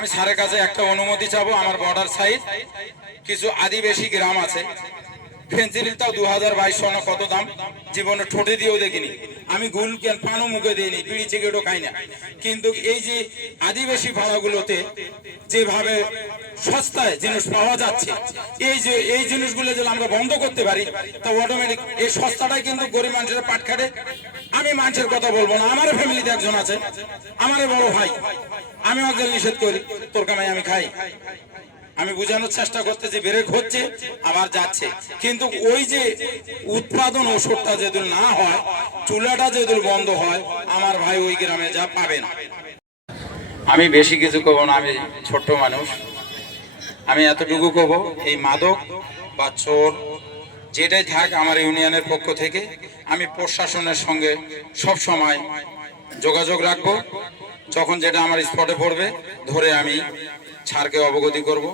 আমি স্যারের কাছে একটা অনুমতি চাবো, আমার বর্ডার সাইড কিছু আদিবাসী গ্রাম আছে। ফেন্সিডিলটাও দু হাজার বাইশ সনে কত দাম? জীবনে ঠোঁটে দিয়েও দেখিনি। আমি গুল পানও মুখে দিইনি, বিড়ি সিগারেটও খাই না। কিন্তু এই যে আদিবাসী ভাড়াগুলোতে যেভাবে সস্তায় জিনিস পাওয়া যাচ্ছে, এই যে, এই জিনিসগুলো যদি আমরা বন্ধ করতে পারি, তা অটোমেটিক এই সস্তাটাই কিন্তু গরিব মানুষের পাট খাটে। আমি মানুষের কথা বলব না আমার ফ্যামিলিতে একজন আছে আমারই বড় ভাই। আমি একজন নিষেধ করি, তোর কামাই আমি খাই। আমি বোঝানোর চেষ্টা করতেছি, ব্রেক হচ্ছে, আবার যাচ্ছে। কিন্তু ওই যে উৎপাদন ওষুধটা যদি না হয়, চুলাটা যদি বন্ধ হয়, আমার ভাই ওই গ্রামে যা পাবে না। আমি বেশি কিছু কব না, আমি ছোট্ট মানুষ। আমি এতটুকু কব এই মাদক বা চোর, যেটাই থাক আমার ইউনিয়নের পক্ষ থেকে, আমি প্রশাসনের সঙ্গে সব সময় যোগাযোগ রাখব। যখন যেটা আমার স্পটে পড়বে, ধরে আমি ছাড়কে অবগতি করব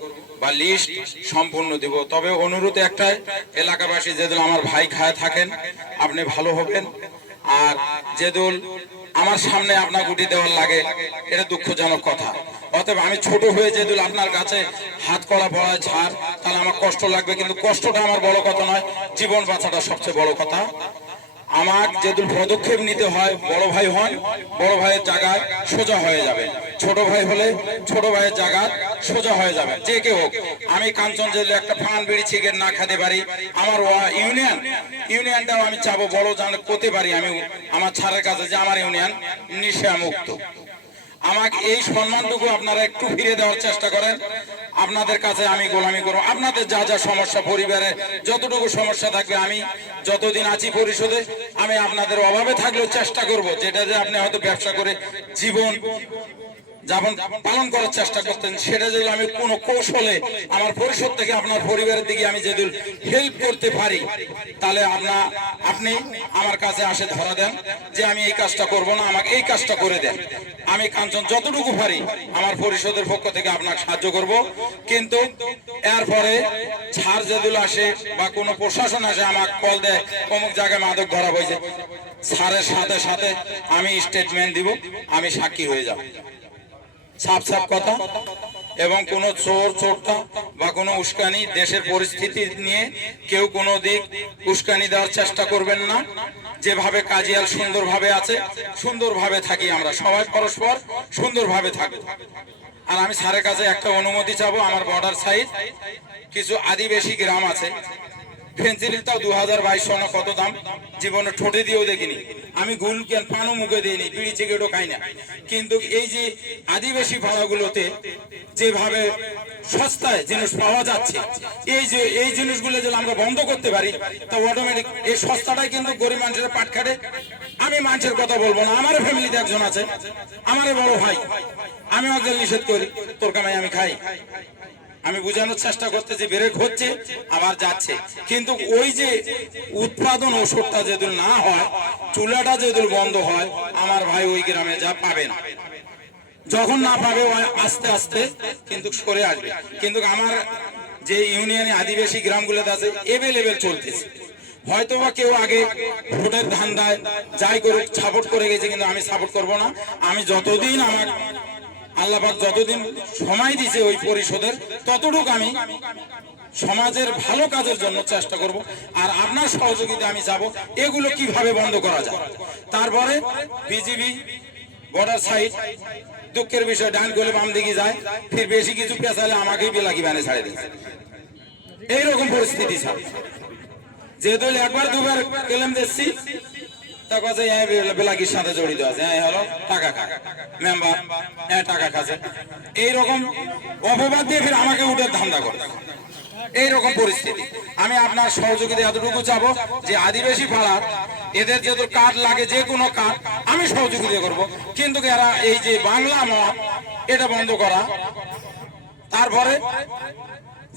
বা লিস্ট সম্পূর্ণ দিব। তবে অনুরোধ একটাই, এলাকাবাসী যেদুল আমার ভাই খায় থাকেন, আপনি ভালো হবেন। আর যেদুল আমার সামনে আপনার গুটি দেওয়ার লাগে, এটা দুঃখজনক কথা। অতএব আমি ছোট হয়ে যেদুল আপনার কাছে হাত কলা পড়ায় ছাড় তাহলে আমার কষ্ট লাগবে, কিন্তু কষ্টটা আমার বড় কথা নয়, জীবন বাঁচাটা সবচেয়ে বড় কথা। আমার যেদুল পদক্ষেপ নিতে হয়, বড় ভাই হন, বড় ভাইয়ের জায়গায় সোজা হয়ে যাবে। ছোট ভাই হলে ছোট ভাইয়ের জায়গায় সোজা হয়ে যাবে, যে কেউ হোক। আমি কাঞ্চন জেলে একটা ফান বিড়ি সিগারেট না খেতে পারি। আমার ইউনিয়ন, ইউনিয়নটাও আমি চাবো, বড় জানে করতে পারি আমি আমার ছাড়ের কাছে যে আমার ইউনিয়ন নিশা মুক্ত। আমাকে এই সম্মানটুকু আপনারা একটু ফিরে দেওয়ার চেষ্টা করেন। আপনাদের কাছে আমি গোলামি করব। আপনাদের যা যা সমস্যা পরিবারে, যতটুকু সমস্যা থাকবে আমি যতদিন আছি পরিষদে, আমি আপনাদের অভাবে থাকলেও চেষ্টা করব যেটা যে আপনি হয়তো ব্যবসা করে জীবন যাপন পালন করার চেষ্টা করতেন। সেটা যদি আমি কোনো কৌশলে আমার পরিষদ থেকে আপনার পরিবারের দিকে আমি যদি হেল্প করতে পারি, তাহলে আপনার আপনি আমার কাছে আসে ধরা দেন যে আমি এই কাজটা করব না, আমাকে এই কাজটা করে দেন। আমি কাঞ্চন যতটুকু পারি আমার পরিষদের পক্ষ থেকে আপনাকে সাহায্য করব। কিন্তু এরপরে ছাড় যেদুল আসে বা কোনো প্রশাসন আসে আমাকে কল দেয়, অমুক জায়গায় মাদক ধরা হয়েছে, ছাড়ের সাথে সাথে আমি স্টেটমেন্ট দিব, আমি সাক্ষী হয়ে যাব। সাফ সাফ কথা এবং কোনো চোর চোরটা বা কোনো উস্কানি দেশের পরিস্থিতি নিয়ে কেউ কোনো দিক উস্কানি দেওয়ার চেষ্টা করবেন না। যেভাবে কাজিয়াল সুন্দরভাবে আছে, সুন্দরভাবে থাকি আমরা সবাই পরস্পর সুন্দরভাবে থাকি আর আমি স্যারের কাছে একটা অনুমতি চাবো, আমার বর্ডার সাইড কিছু আদিবাসী গ্রাম আছে ফেন্সিডিলটাও দু হাজার বাইশ সনে কত দাম? জীবনে ঠোঁটে দিয়েও দেখিনি। আমি গুল পানও মুখে দিইনি, বিড়ি সিগারেটও খাই না। কিন্তু এই যে আদিবাসী ভাড়াগুলোতে যেভাবে সস্তায় জিনিস পাওয়া যাচ্ছে, এই যে, এই জিনিসগুলো যদি আমরা বন্ধ করতে পারি, তা অটোমেটিক এই সস্তাটাই কিন্তু গরিব মানুষের পাট খাটে। আমি মানুষের কথা বলব না আমার ফ্যামিলিতে একজন আছে আমারই বড় ভাই। আমি একজন নিষেধ করি, তোর কামাই আমি খাই। আমি বোঝানোর চেষ্টা করতেছি, ব্রেক হচ্ছে, আবার যাচ্ছে। কিন্তু ওই যে উৎপাদন ওষুধটা যদি না হয়, চুলাটা যদি বন্ধ হয়, আমার ভাই ওই গ্রামে যা পাবে না। যখন না পাবে আস্তে আস্তে কিন্তু সরে আসবে। কিন্তু আমার যে ইউনিয়নে আদিবাসী গ্রামগুলোতে আছে এভেলেবেল চলতেছে। হয়তো বা কেউ আগে ভোটের ধান্দায় যাই করুক সাপোর্ট করে গেছে, কিন্তু আমি সাপোর্ট করব না। আমি যতদিন আমার আল্লাপাক যতদিন সময় দিছে ওই পরিষদের, ততটুকু আমি সমাজের ভালো কাজের জন্য চেষ্টা করব। আর আপনার সহযোগিতা আমি যাব, এগুলো কীভাবে বন্ধ করা যায়। তারপরে বিজিবি বর্ডার সাইড দুঃখের বিষয়, ডান গলে বাম দিকে যায়, ফির বেশি কিছু পেঁচালে আমাকেই বেলাকি বানে ছাড়ে দিচ্ছে এইরকম পরিস্থিতি স্যার। যেহেতু একবার দুবার কেলেম দিচ্ছি বেলাকির সাথে জড়িত আছে। হ্যাঁ হলো টাকা মেম্বার হ্যাঁ টাকা অপবাদ দিয়ে ফির আমাকে উঠে ধান্দা পরিস্থিতি। আমি আপনার সহযোগিতা এতটুকু চাবো যে আদিবাসী পাড়ার এদের যেহেতু কার্ড লাগে, যে কোনো কার্ড আমি সহযোগিতা করব। কিন্তু এরা এই যে বাংলা মত এটা বন্ধ করা, তারপরে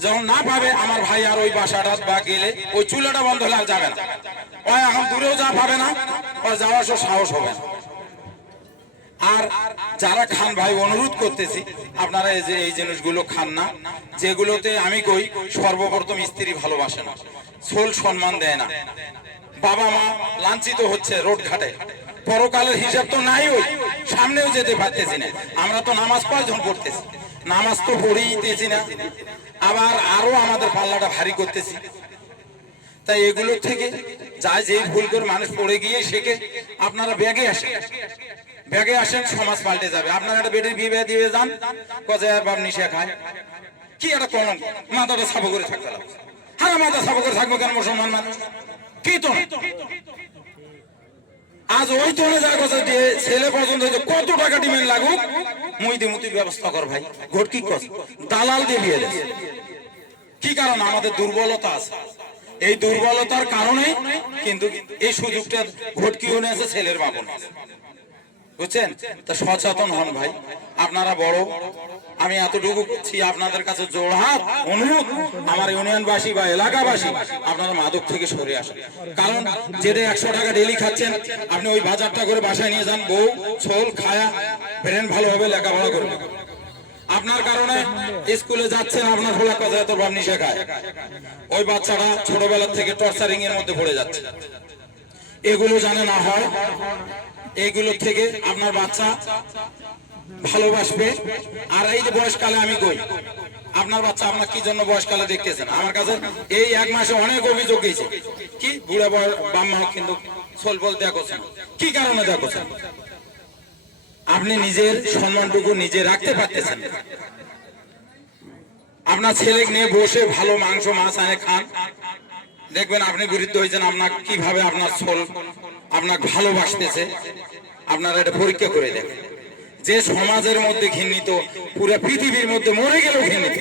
যখন না পাবে, আমার ভাই আর ওই বাসাটা বা গেলে ওই চুলাটা বন্ধ হলে আর যাবে না। ও এখন দূরেও যা পাবে না ও যাওয়ার সব সাহস হবে না। আর যারা খান ভাই, অনুরোধ করতেছি, আপনারা এই যে, এই জিনিসগুলো খান না। যেগুলোতে আমি কই, সর্বপ্রথম স্ত্রী ভালোবাসে না। সোল সম্মান দেয় না। বাবা মা লাঞ্ছিত হচ্ছে রোড ঘাটে। পরকালের হিসাব তো নাই ওই, সামনেও যেতে পারতেছি না। আমরা তো নামাজ কয়জন পড়তেছি। নামাজ তো পড়েই দিয়েছি না। আবার আরও আমাদের পাল্লাটা ভারী করতেছি। তাই এগুলো থেকে যা যে ভুল করে মানুষ পড়ে গিয়ে শেখে, আপনারা ব্যাগে আসেন। ব্যাগে আসেন, সমাজ পাল্টে যাবে। আপনারা একটা বেটের বিয়ে দিয়ে যান, কজে আর বাপ নিশা খায়। কি একটা কলঙ্ক। মাথাটা সাবো করে থাকতে লাগবে হ্যাঁ মাথা সাবো করে থাকব কেন মুসলমান মানুষ? কি তো? আজ ওই তোনে যা কথা দিয়ে ছেলে পছন্দ হয়েছে, কত টাকা ডিমেন্ড লাগুক? মুই দি মুতি ব্যবস্থা কর ভাই। ঘটকি কর। দালাল দিয়ে বিয়ে। কি কারণ? আমাদের দুর্বলতা আছে। এই দুর্বলতার কারণে কিন্তু এই সুযোগটা ঘটকি হয়ে আছে ছেলের বাবন বুঝছেন? তা সচেতন হন ভাই। আপনারা বড়, আমি এতটুকু করছি আপনাদের কাছে জোড়হাত অনুরোধ, আমার ইউনিয়নবাসী বা এলাকাবাসী, আপনারা মাদক থেকে সরে আসেন। কারণ যেটা একশো টাকা ডেলি খাচ্ছেন, আপনি ওই বাজারটা করে বাসায় নিয়ে যান, বউ, ছোল, খায়া ব্রেন ভালোভাবে লেখাপড়া করবে। আপনার কারণে স্কুলে যাচ্ছেন, আপনার ফলে কথা এত বামনি শেখায় ওই বাচ্চারা ছোটবেলা থেকে টর্চারিং এর মধ্যে পড়ে যাচ্ছে। এগুলো জানে না হয় এইগুলো থেকে আপনার বাচ্চা ভালোবাসবে। আর এই যে বয়সকালে আমি কই, আপনার বাচ্চা আপনার কি জন্য বয়সকালে দেখতেছেন? আমার কাছে এই এক মাসে অনেক অভিযোগ গেছে। কি, বুড়া বাম্মা কিন্তু সোল বল দেখো কি কারণে দেখছেন আপনি নিজের সম্মানটুকু নিজে রাখতে পারতেছেন। আপনার ছেলে নিয়ে বসে ভালো মাংস, মাছ আনে, খান। দেখবেন আপনি বিরুদ্ধ হয়েছেন, আপনার কীভাবে আপনার ছোল আপনাকে ভালোবাসতেছে, আপনারা এটা পরীক্ষা করে দেখেন। যে সমাজের মধ্যে ঘৃণিত, পুরো পৃথিবীর মধ্যে মরে গেলেও ঘৃণিত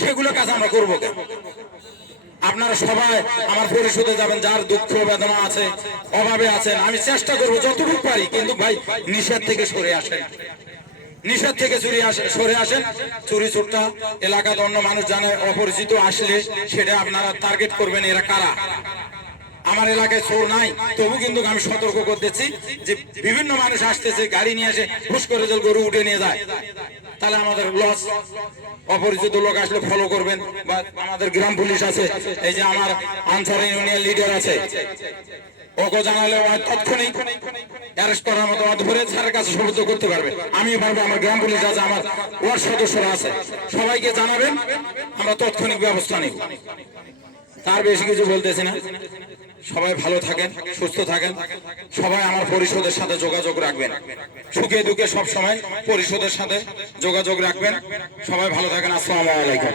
সেগুলো কাজ আমরা করব কেন? আপনারা সবাই আমার পরিষদে যাবেন, যার দুঃখ বেদনা আছে, অভাবে আছেন, আমি চেষ্টা করব যতটুকু পারি, কিন্তু ভাই, নিষেধ থেকে সরে আসেন। নিষেধ থেকে চুরি আসে, সরে আসেন। চুরি চোরটা এলাকার অন্য মানুষ জানে, অপরিচিত আসলে সেটা আপনারা টার্গেট করবেন এরা কারা? আমার এলাকায় চোর নাই, তবু কিন্তু আমি সতর্ক করতেছি যে বিভিন্ন মানুষ আসতেছে, গাড়ি নিয়ে আসে হুশ করে গরু উঠে নিয়ে যায়। তাহলে আমাদের লস অপরিচিত লোক আসলে ফলো করবেন বা আমাদের গ্রাম পুলিশ আছে, এই যে আমার আনসার ইউনিয়ন লিডার আছে। ওকে জানালে তৎক্ষণিক অ্যারেস্ট করার মতো ধরে স্যারের কাছে সমুদ্র করতে পারবে। আমি পারব, আমার গ্রাম পুলিশ আছে, আমার ওয়ার্ড সদস্যরা আছে। সবাইকে জানাবেন, আমরা তাৎক্ষণিক ব্যবস্থা নিব। তার বেশি কিছু বলতেছি না। সবাই ভালো থাকেন, সুস্থ থাকেন। সবাই আমার পরিষদের সাথে যোগাযোগ রাখবেন। সুখে দুঃখে সব সময় পরিষদের সাথে যোগাযোগ রাখবেন। সবাই ভালো থাকেন, আসসালামু আলাইকুম।